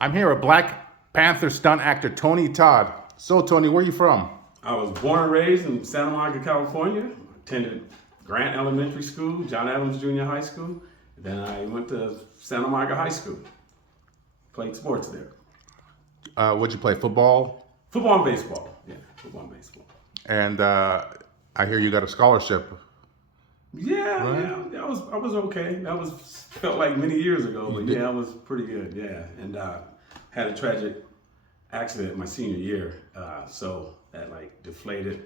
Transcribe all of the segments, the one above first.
I'm here with Black Panther stunt actor Tony Todd. So, Tony, where are you from? I was born and raised in Santa Monica, California. Attended Grant Elementary School, John Adams Junior High School. Then I went to Santa Monica High School. Played sports there. Would you play football? Football and baseball. Yeah, football and baseball. And I hear you got a scholarship. Yeah, Right. yeah, I was okay. That was felt like many years ago, but yeah, I was pretty good. Yeah, and had a tragic accident my senior year, so that like deflated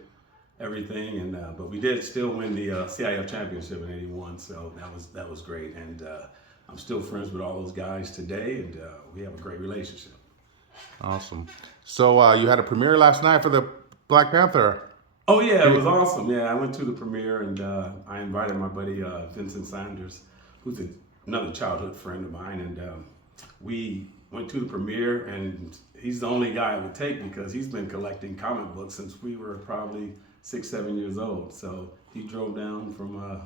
everything. And but we did still win the CIF championship in '81, so that was great. And I'm still friends with all those guys today, and we have a great relationship. Awesome. So you had a premiere last night for the Black Panther. Oh yeah, it was awesome. Yeah, I went to the premiere and I invited my buddy Vincent Sanders, who's another childhood friend of mine, and we went to the premiere. And he's the only guy I would take because he's been collecting comic books since we were probably 6, 7 years old. So he drove down from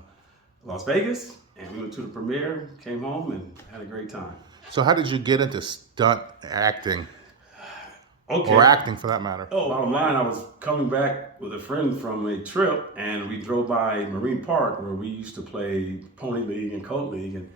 Las Vegas, and we went to the premiere, came home, and had a great time. So how did you get into stunt acting? Okay. Or acting for that matter? Oh, bottom line, I was coming back with a friend from a trip, and we drove by Marine Park where we used to play Pony League and Colt League. And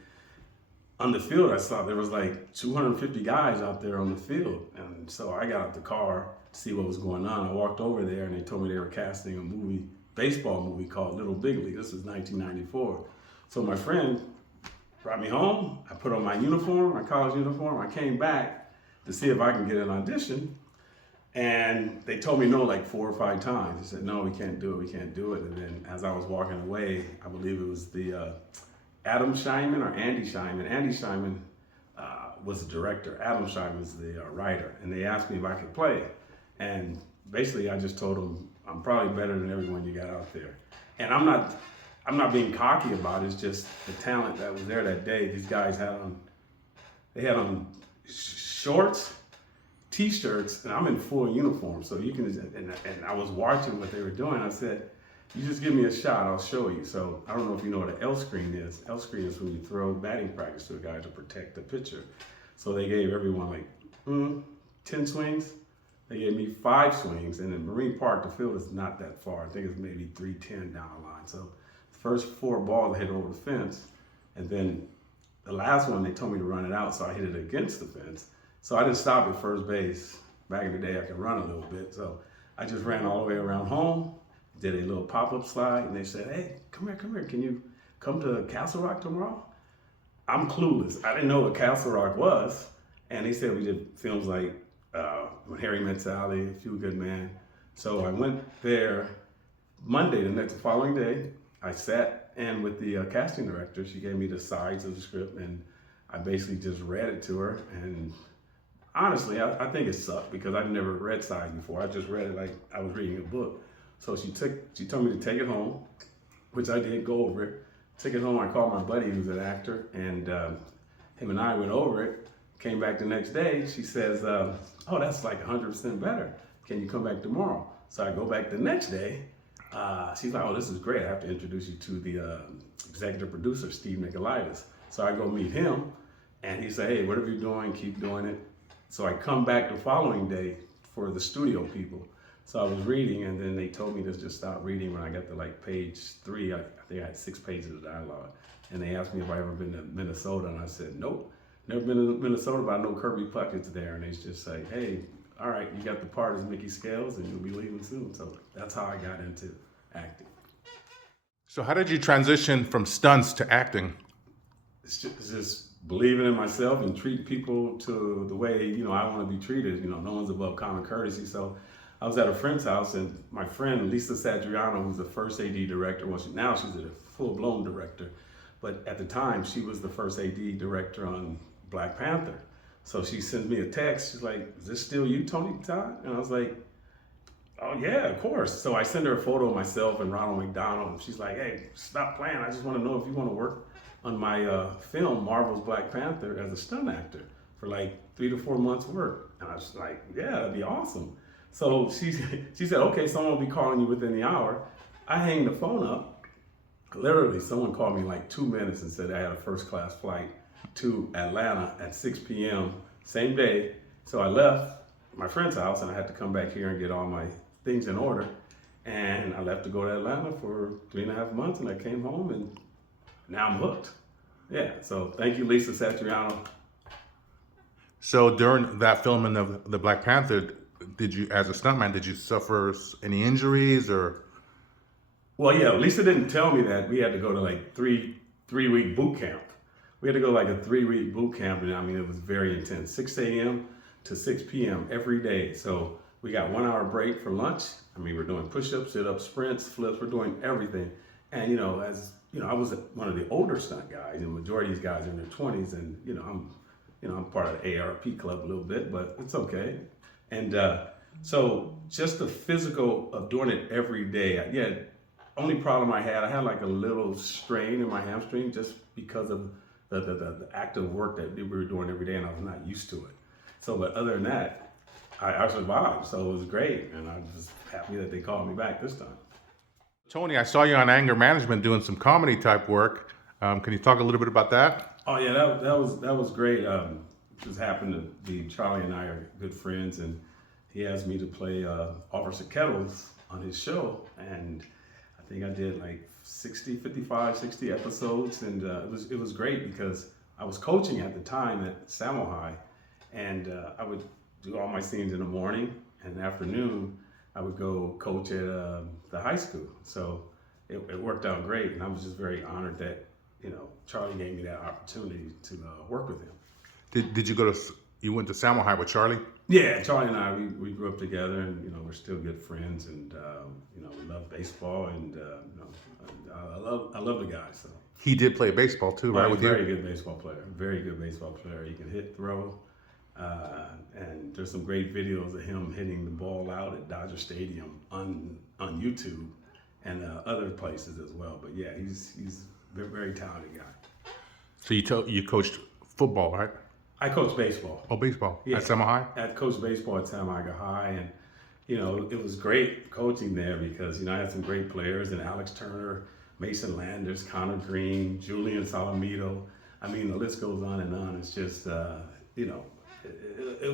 on the field, I saw there was like 250 guys out there on the field. And so I got out the car to see what was going on. I walked over there, and they told me they were casting a baseball movie called Little Big League. This was 1994. So my friend brought me home. I put on my uniform, my college uniform. I came back to see if I can get an audition. And they told me no like 4 or 5 times. They said, no, we can't do it, we can't do it. And then as I was walking away, I believe it was the Adam Scheinman or Andy Scheinman. Andy Scheinman was the director. Adam Scheinman was the writer. And they asked me if I could play. And basically I just told them, I'm probably better than everyone you got out there. And I'm not being cocky about it. It's just the talent that was there that day. These guys had on shorts, T-shirts, and I'm in full uniform, so you can. And I was watching what they were doing. I said, "You just give me a shot, I'll show you." So I don't know if you know what an L screen is. L screen is when you throw batting practice to a guy to protect the pitcher. So they gave everyone like 10 swings. They gave me 5 swings, and in Marine Park, the field is not that far. I think it's maybe 310 down the line. So the first 4 balls I hit over the fence, and then the last one they told me to run it out, so I hit it against the fence. So I didn't stop at first base. Back in the day, I could run a little bit. So I just ran all the way around home, did a little pop-up slide, and they said, hey, come here. Can you come to Castle Rock tomorrow? I'm clueless. I didn't know what Castle Rock was. And they said we did films like When Harry Met Sally, A Few Good Men. So I went there Monday, the following day. I sat in with the casting director. She gave me the sides of the script, and I basically just read it to her. And honestly, I think it sucked because I've never read sides before. I just read it like I was reading a book. So she told me to take it home, which I did, go over it. Took it home, I called my buddy who's an actor, and him and I went over it. Came back the next day, she says, oh, that's like 100% better. Can you come back tomorrow? So I go back the next day. She's like, oh, this is great. I have to introduce you to the executive producer, 𝗦𝗧𝗔𝗥. So I go meet him, and he said, hey, whatever you're doing, keep doing it. So I come back the following day for the studio people. So I was reading, and then they told me to just stop reading when I got to like page 3. I think I had 6 pages of dialogue. And they asked me if I ever been to Minnesota, and I said, nope, never been to Minnesota, but I know Kirby Puckett's there. And they just say, hey, all right, you got the part as Mickey Scales, and you'll be leaving soon. So that's how I got into acting. So how did you transition from stunts to acting? It's just believing in myself and treating people to the way, I want to be treated. No one's above common courtesy. So I was at a friend's house, and my friend, 𝗦𝗧𝗔𝗥, who's the first AD director, now she's a full-blown director. But at the time, she was the first AD director on Black Panther. So she sends me a text. She's like, is this still you, Tony Todd? And I was like, oh yeah, of course. So I send her a photo of myself and Ronald McDonald. And she's like, hey, stop playing. I just want to know if you want to work on my film, Marvel's Black Panther, as a stunt actor for like 3 to 4 months work. And I was like, yeah, that'd be awesome. So she said, okay, someone will be calling you within the hour. I hang the phone up. Literally, someone called me in like 2 minutes and said I had a first class flight to Atlanta at 6 p.m. same day. So I left my friend's house and I had to come back here and get all my things in order. And I left to go to Atlanta for 3.5 months, and I came home, and now I'm hooked. Yeah, so thank you, 𝗦𝗧𝗔𝗥. So during that filming of the Black Panther, did you, as a stuntman, did you suffer any injuries or? Well, yeah, Lisa didn't tell me that we had to go to like three-week boot camp. We had to go like a 3-week boot camp, and I mean, it was very intense, 6 a.m. to 6 p.m. every day. So we got 1 hour break for lunch. I mean, we're doing push-ups, sit-ups, sprints, flips, we're doing everything. And, you know, as you know, I was one of the older stunt guys, and the majority of these guys are in their 20s, and, I'm part of the ARP club a little bit, but it's okay. And so just the physical of doing it every day, yeah, only problem I had like a little strain in my hamstring just because of the active work that we were doing every day, and I was not used to it. So, but other than that, I survived, so it was great, and I'm just happy that they called me back this time. Tony, I saw you on anger management doing some comedy type work. Can you talk a little bit about that? Oh yeah, that was great. Just happened to be Charlie and I are good friends, and he asked me to play Officer Kettles on his show, and I think I did like 55, 60 episodes, and it was great because I was coaching at the time at 𝗦𝗧𝗔𝗥, and I would do all my scenes in the morning, and in the afternoon I would go coach at the high school. So it worked out great, and I was just very honored that Charlie gave me that opportunity to work with him. Did you you went to 𝗦𝗧𝗔 with Charlie? Yeah, Charlie and I, we grew up together, and we're still good friends, and we love baseball, and I love the guy. So He did play baseball too, right? With very good baseball player, very good baseball player. He can hit, throw, and there's some great videos of him hitting the ball out at Dodger Stadium on YouTube and other places as well. But yeah, he's a very talented guy. So you coached football, right? I coached baseball. Oh, baseball. Yeah. At 𝗦𝗧𝗔𝗥? I coached baseball at 𝗦𝗧𝗥 High, and it was great coaching there because I had some great players, and Alex Turner, Mason Landers, Connor Green, Julian Salamito. I mean, the list goes on and on. It's just it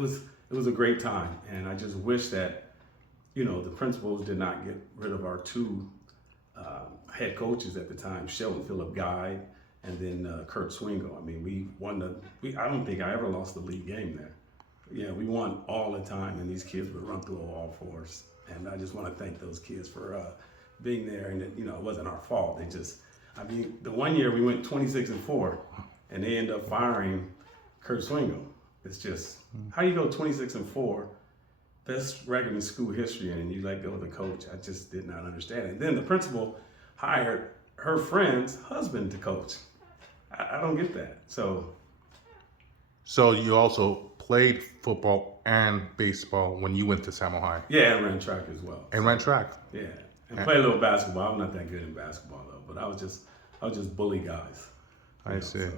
was a great time, and I just wish that the principals did not get rid of our two head coaches at the time, Sheldon Phillip Guy and then 𝗏𝗏𝗏𝗧𝗏. I mean, we won I don't think I ever lost the league game there. Yeah, we won all the time, and these kids would run through a wall for us. And I just want to thank those kids for being there, and it wasn't our fault. The one year we went 26-4, and they ended up firing 𝗏𝗏𝗏𝗏. It's just, how do you go 26-4, best record in school history, and you let go of the coach? I just did not understand it. And then the principal hired her friend's husband to coach. I don't get that. So you also played football and baseball when you went to 𝗦𝗧𝗔𝗥? Yeah, and ran track as well. And ran track? Yeah, and played a little basketball. I'm not that good in basketball though, but I was just bully guys. I see.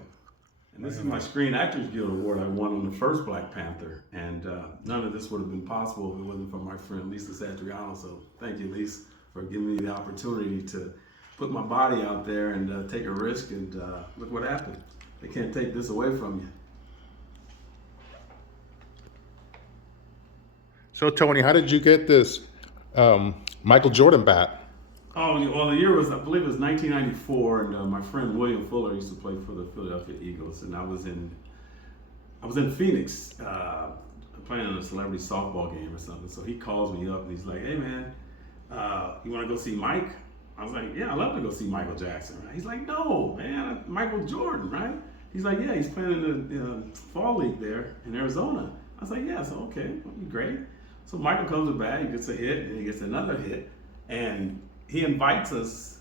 And this is my Screen Actors Guild Award I won on the first Black Panther, and none of this would have been possible if it wasn't for my friend 𝗦𝗧𝗔𝗥. So thank you, Lisa, for giving me the opportunity to put my body out there and take a risk, and look what happened. They can't take this away from you. So Tony, how did you get this Michael Jordan bat? Oh, well, the year was, I believe it was 1994, and my friend William Fuller used to play for the Philadelphia Eagles, and I was in Phoenix playing in a celebrity softball game or something. So he calls me up and he's like, "Hey man, you want to go see Mike?" I was like, "Yeah, I'd love to go see Michael Jackson." Right? He's like, "No, man, Michael Jordan, right?" He's like, "Yeah, he's playing in the fall league there in Arizona." I was like, "Yeah, so okay, that'd be great." So Michael comes to bat, he gets a hit, and he gets another hit, and he invites us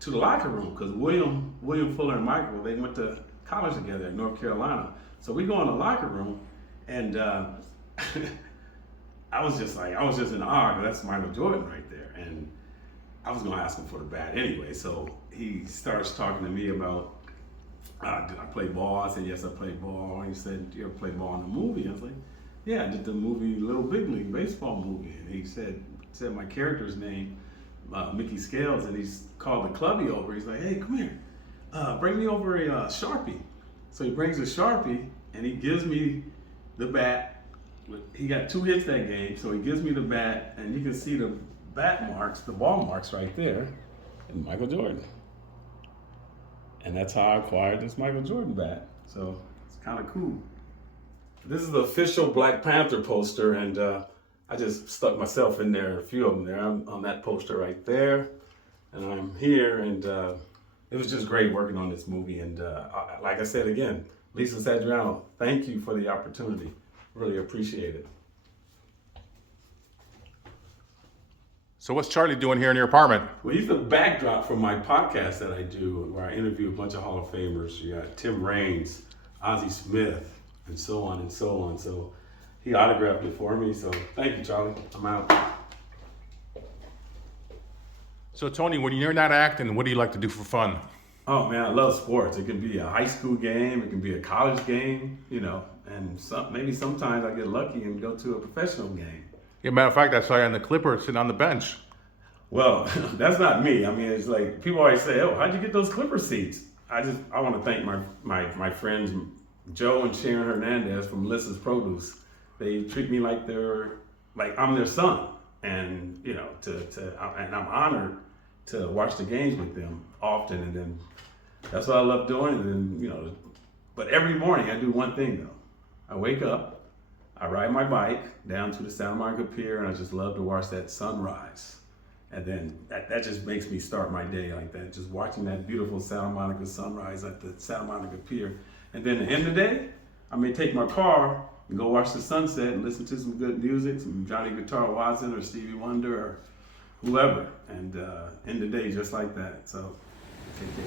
to the locker room because William Fuller and Michael, they went to college together in North Carolina. So we go in the locker room, and I was just in awe because that's Michael Jordan right there, and I was gonna ask him for the bat anyway. So he starts talking to me about, did I play ball? I said, yes, I played ball. And he said, do you ever play ball in a movie? I was like, yeah, I did the movie Little Big League baseball movie. And he said my character's name, Mickey Scales, and he's called the clubby over. He's like, hey, come here, bring me over a Sharpie. So he brings a Sharpie and he gives me the bat. He got 2 hits that game, so he gives me the bat, and you can see the bat marks, the ball marks right there, and Michael Jordan. And that's how I acquired this Michael Jordan bat. So it's kind of cool. This is the official Black Panther poster, and I just stuck myself in there, a few of them there. I'm on that poster right there, and I'm here, and it was just great working on this movie. And like I said again, 𝗦𝗧𝗔𝗏, thank you for the opportunity. Really appreciate it. So what's Charlie doing here in your apartment? Well, he's the backdrop for my podcast that I do, where I interview a bunch of Hall of Famers. You got Tim Raines, Ozzie Smith, and so on and so on. So he autographed it for me. So thank you, Charlie. I'm out. So Tony, when you're not acting, what do you like to do for fun? Oh man, I love sports. It can be a high school game, it can be a college game, you know, and maybe sometimes I get lucky and go to a professional game. Yeah, matter of fact, I saw you on the Clippers sitting on the bench. Well, that's not me. I mean, it's like people always say, "Oh, how'd you get those Clipper seats?" I want to thank my friends Joe and Sharon Hernandez from 𝗦𝗧𝗔𝗥 Produce. They treat me like I'm their son, and you know, and I'm honored to watch the games with them often, and then that's what I love doing. And then, you know, but every morning I do one thing though. I wake up, I ride my bike down to the Santa Monica Pier, and I just love to watch that sunrise. And then that just makes me start my day like that, just watching that beautiful Santa Monica sunrise at the Santa Monica Pier. And then at the end of the day, I may take my car and go watch the sunset and listen to some good music, some Johnny Guitar Watson or Stevie Wonder or whoever, and end the day just like that. So take care.